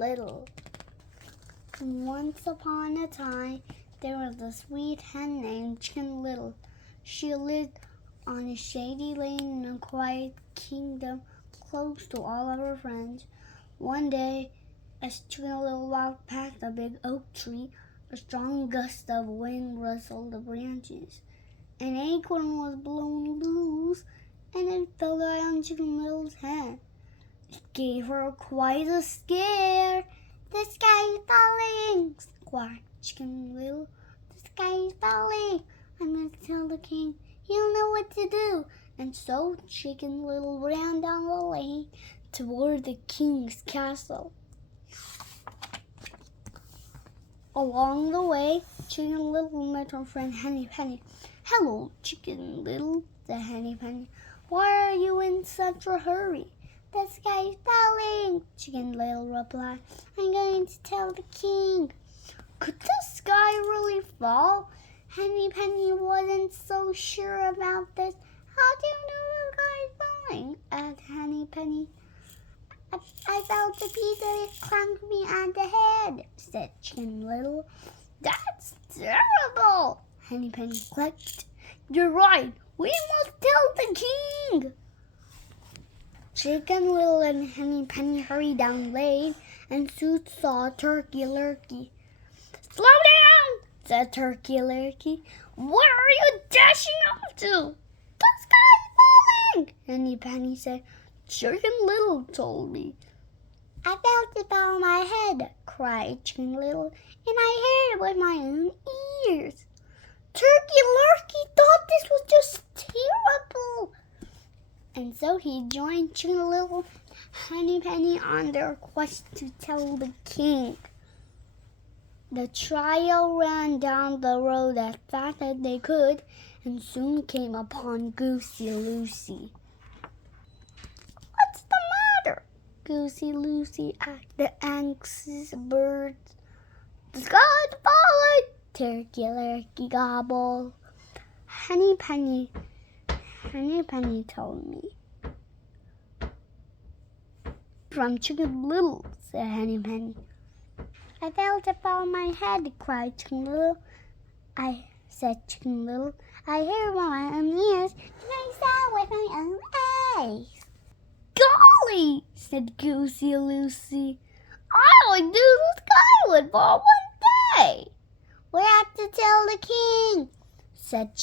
Little. Once upon a time, there was a sweet hen named Chicken Little. She lived on a shady lane in a quiet kingdom close to all of her friends. One day, as Chicken Little walked past a big oak tree, a strong gust of wind rustled the branches. An acorn was blown loose, and it fell right on Chicken Little's head. It gave her quite a scare. "The sky is falling!" squawked Chicken Little. "The sky is falling! I must tell the king. He'll know what to do." And so Chicken Little ran down the lane toward the king's castle. Along the way, Chicken Little met her friend Henny Penny. "Hello, Chicken Little," said Henny Penny. "Why are you in such a hurry?" "The sky is falling," Chicken Little replied. "I'm going to tell the king." Could the sky really fall? Henny Penny wasn't so sure about this. "How do you know the sky is falling?" asked Henny Penny. I felt a piece of it clunk me on the head," said Chicken Little. "That's terrible," Henny Penny clicked. "You're right. We must tell the king." Chicken Little and Henny Penny hurried down the lane and soon saw Turkey Lurkey. "Slow down," said Turkey Lurkey. "Where are you dashing off to?" "The sky's falling," Henny Penny said. "Chicken Little told me." "I felt it fall on my head," cried Chicken Little, "and I heard it with my own ears." Turkey Lurkey thought this was just terrible, and so he joined Chicken Little and Henny Penny on their quest to tell the king. The trio ran down the road as fast as they could and soon came upon Goosey Lucy. "What's the matter?" Goosey Lucy asked the anxious birds. "The sky's falling," Turkey Lurkey gobbled. Henny Penny told me. "From Chicken Little," said Henny Penny. "I felt it fall on my head," cried Chicken Little. Said Chicken Little. "I heard with my own ears, and I saw with my own eyes." "Golly," said Goosey Lucy, "I always knew the sky would fall one day." "We have to tell the king," said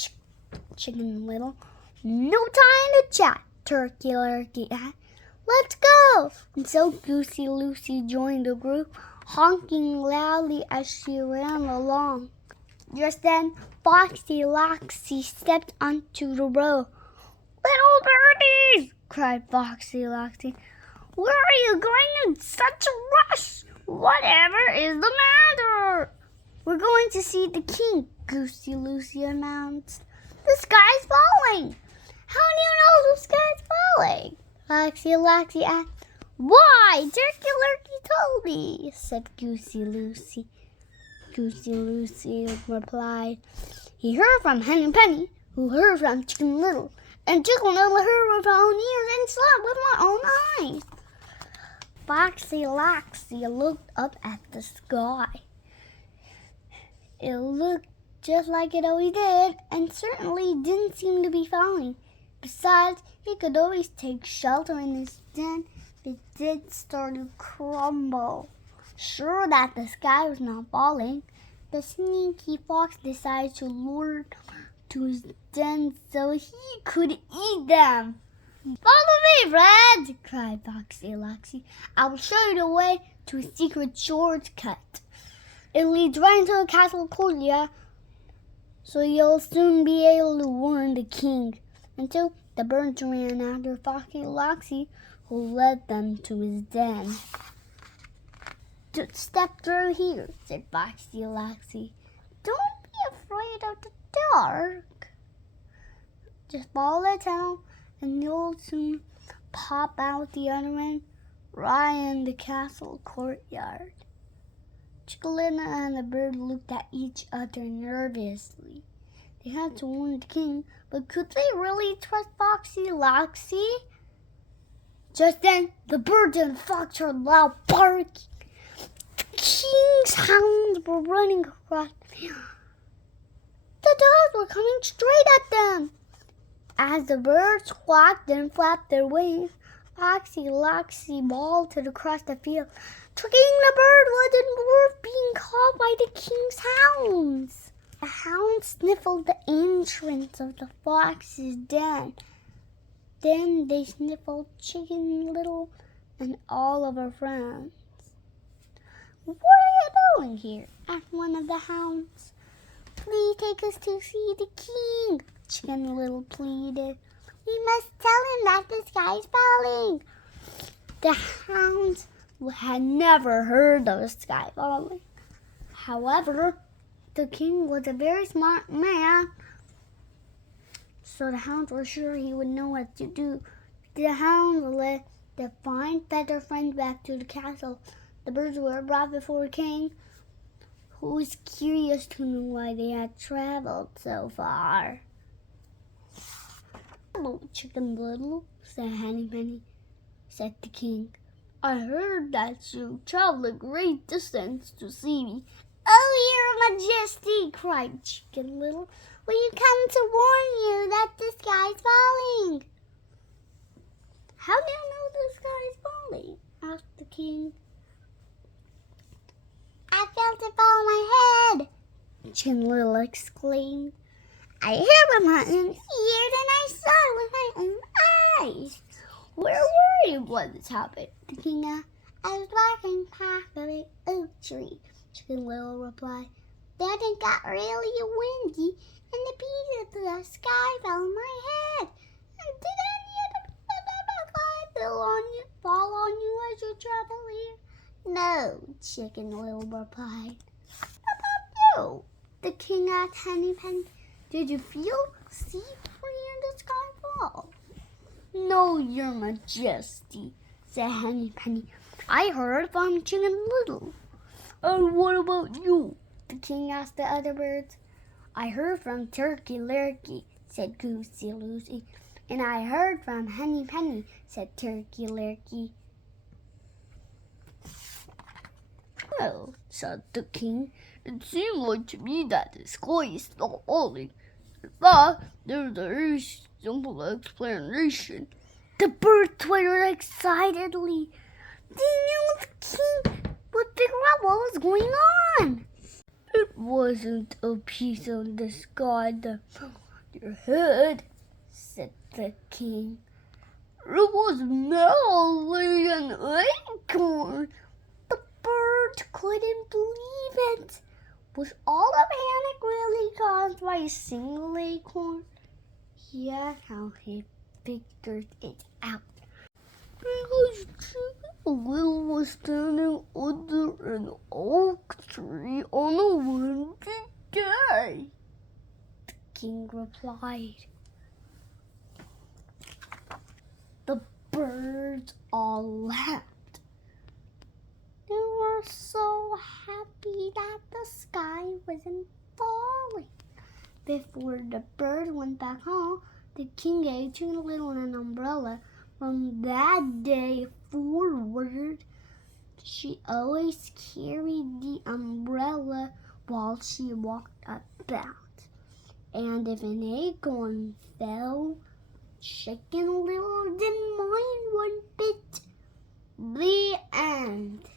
Chicken Little. "No time to chat," Turkey Lurkey asked. "Let's go." And so Goosey Lucy joined the group, honking loudly as she ran along. Just then, Foxy Loxy stepped onto the road. "Little birdies!" cried Foxy Loxy. "Where are you going in such a rush? Whatever is the matter?" "We're going to see the king," Goosey Lucy announced. "The sky's falling." "How do you know the sky's falling?" Foxy Loxy asked. "Why, Turkey Lurkey told me," said Goosey Lucy. Goosey Lucy replied. "He heard from Henny Penny, who heard from Chicken Little, and Chicken Little heard with her own ears and saw with my own eyes." Foxy Loxy looked up at the sky. It looked just like it always did, and certainly didn't seem to be falling. Besides, he could always take shelter in his den if it did start to crumble. Sure that the sky was not falling, the sneaky fox decided to lure to his den so he could eat them. "Follow me, friends!" cried Foxy Loxy. "I will show you the way to a secret shortcut. It leads right into the castle courtyard, so you'll soon be able to warn the king." And so the birds ran after Foxy Loxy, who led them to his den. "Just step through here," said Foxy Loxy. "Don't be afraid of the dark. Just follow the tunnel, and you'll soon pop out the other end, right in the castle courtyard." Chicken Little and the bird looked at each other nervously. They had to warn the king, but could they really trust Foxy Loxy? Just then, the bird and the fox heard loud barking. king's hounds were running across the field. The dogs were coming straight at them. As the birds squawked and flapped their wings, Foxy Loxy bolted across the field. Tricking the bird wasn't worth being caught by the king's hounds. The hounds sniffled the entrance of the fox's den. Then they sniffled Chicken Little and all of her friends. "What are you doing here?" asked one of the hounds. "Please take us to see the king," Chicken Little pleaded. "We must tell him that the sky is falling." The hounds had never heard of the sky falling. However, the king was a very smart man, so the hounds were sure he would know what to do. The hounds led their fine feather friends back to the castle. The birds were brought before the king, who was curious to know why they had traveled so far. "Hello, Chicken Little," said Henny Penny. Said the king, "I heard that you traveled a great distance to see me." "Oh, your majesty," cried Chicken Little, "we come to warn you that the sky is falling." "How do you know the sky is falling?" asked the king. "I felt it fall on my head," Chicken Little exclaimed. "I heard from my own ears and I saw it with my own eyes." "Where were you when this happened?" the king asked. "I was walking past a big oak tree," Chicken Little replied. "Then it got really windy and the pieces of the sky fell on my head." "And did any of the sky fall on you as you traveled here?" "No," Chicken Little replied. "What about you?" the king asked Henny Penny. "Did you see or hear the sky fall?" "No, your majesty," said Henny Penny. "I heard from Chicken Little." "And what about you?" the king asked the other birds. "I heard from Turkey Lurkey," said Goosey Lucy. "And I heard from Henny Penny," said Turkey Lurkey. "Well," said the king, "it seemed like to me that the sky is not falling. In fact, there's a very simple explanation." The birds twittered excitedly. They knew the king would figure out what was going on. "It wasn't a piece of the sky that fell on your head," said the king. "It was merely an acorn." The birds couldn't believe it. Was all the panic really caused by a single acorn? Here's how he figured it out. Because Chicken Little was standing under an oak tree on a windy day, the king replied. The birds all laughed. They were so happy that the sky wasn't falling. Before the birds went back home, the king gave Chicken Little an umbrella. From that day forward, she always carried the umbrella while she walked about. And if an acorn fell, Chicken Little didn't mind one bit. The end.